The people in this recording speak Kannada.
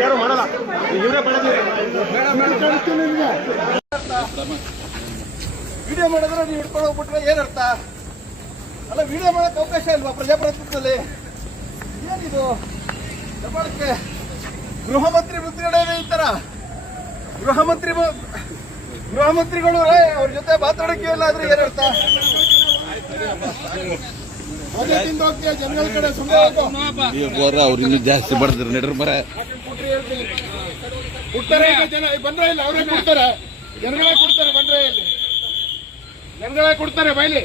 ಯಾರು ಮಾಡಲ್ಲ ವಿಡಿಯೋ ಮಾಡಿದ್ರೆ ನೀವು ಹಿಡ್ಕೊಂಡು ಹೋಗ್ಬಿಟ್ರೆ ಏನರ್ಥ ಅಲ್ಲ. ವಿಡಿಯೋ ಮಾಡಕ್ಕೆ ಅವಕಾಶ ಇಲ್ವಾ ಪ್ರಜಾಪ್ರಭುತ್ವದಲ್ಲಿ? ಏನಿದು ದಬ್ಬಾಳಕ್ಕೆ? ಗೃಹ ಮಂತ್ರಿ ಮುದ್ರಣೆ ಈ ತರ ಗೃಹ ಮಂತ್ರಿಗಳು ಅವ್ರ ಜೊತೆ ಮಾತಾಡಕ್ಕೆ ಇಲ್ಲ ಆದ್ರೆ ಏನರ್ಥ? ಜನಗಳ ಕಡೆ ಅವ್ರು ಇನ್ನೂ ಜಾಸ್ತಿ ಬಡ್ತಾರೆ ನಡ್ರ ಬರ ಕೊಡ್ತಾರೆ. ಜನ ಬಂದ್ರೆ ಇಲ್ಲ ಅವರೇ ಕೊಡ್ತಾರೆ, ಜನಗಳೇ ಕೊಡ್ತಾರೆ. ಬಂದ್ರೆ ಇಲ್ಲಿ ಜನಗಳೇ ಕೊಡ್ತಾರೆ ಬೈಲಿ.